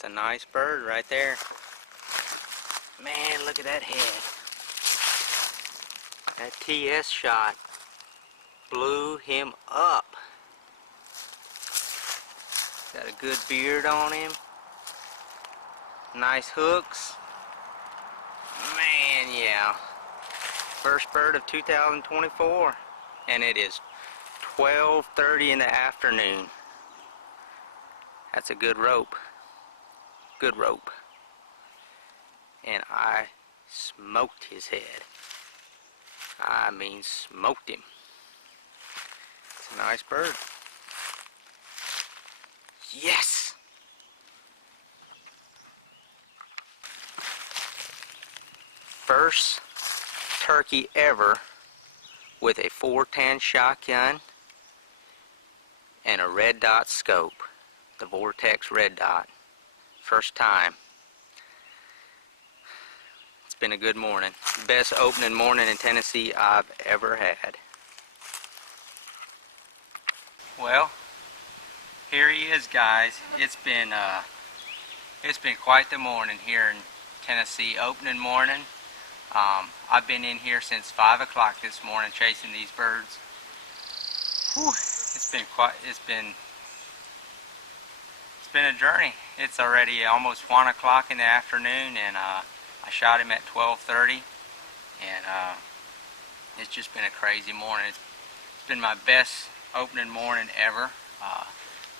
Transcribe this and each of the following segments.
That's a nice bird right there. Man, look at that head. That TS shot blew him up. Got a good beard on him. Nice hooks. Man, yeah. First bird of 2024. And it is 12:30 in the afternoon. That's a good rope. Good rope. And I smoked his head. I mean, smoked him. It's a nice bird. Yes! First turkey ever with a 410 shotgun and a red dot scope. The Vortex red dot. First time. It's been a good morning. Best opening morning in Tennessee I've ever had. Well, here he is, guys. It's been quite the morning here in Tennessee. Opening morning. I've been in here since 5 o'clock this morning chasing these birds. Whew, it's been a journey. It's already almost 1 o'clock in the afternoon, and I shot him at 12:30, and it's just been a crazy morning. It's been my best opening morning ever.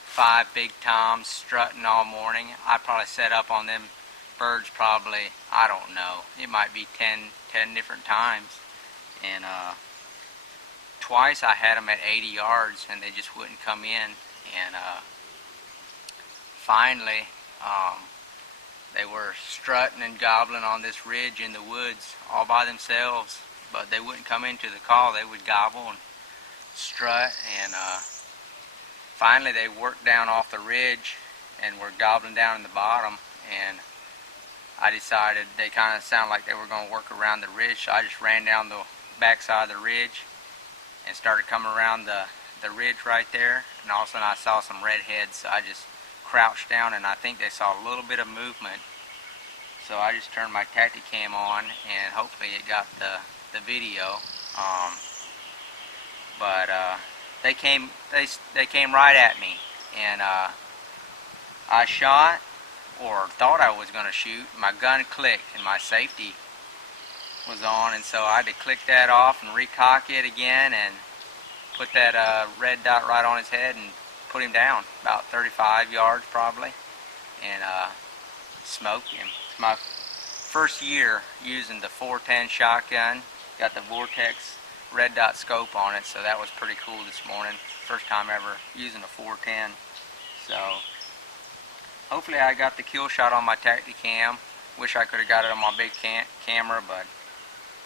5 big toms strutting all morning. I probably set up on them birds probably, I don't know, it might be 10 different times, and twice I had them at 80 yards and they just wouldn't come in, and finally they were strutting and gobbling on this ridge in the woods all by themselves, but they wouldn't come into the call. They would gobble and strut, and finally they worked down off the ridge and were gobbling down in the bottom, and I decided they kind of sounded like they were going to work around the ridge, so I just ran down the backside of the ridge and started coming around the ridge right there, and all of a sudden I saw some redheads, so I just crouched down, and I think they saw a little bit of movement, so I just turned my Tacticam on, and hopefully it got the video. But they came right at me, and I shot, or thought I was going to shoot. My gun clicked and my safety was on, and so I had to click that off and recock it again and put that red dot right on his head and put him down about 35 yards probably, and smoked him. It's my first year using the 410 shotgun. Got the Vortex red dot scope on it, so that was pretty cool this morning. First time ever using a 410. So hopefully I got the kill shot on my Tacticam. Wish I could have got it on my big camera, but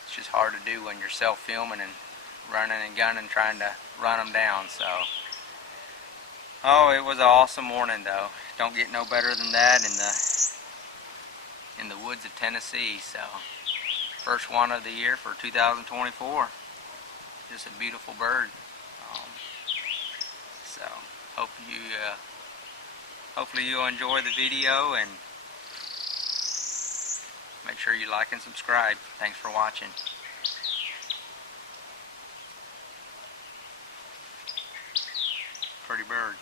it's just hard to do when you're self-filming and running and gunning, trying to run them down. So, oh, it was an awesome morning though. Don't get no better than that in the woods of Tennessee. So, first one of the year for 2024. Just a beautiful bird. So, hopefully you'll enjoy the video, and make sure you like and subscribe. Thanks for watching. Pretty bird.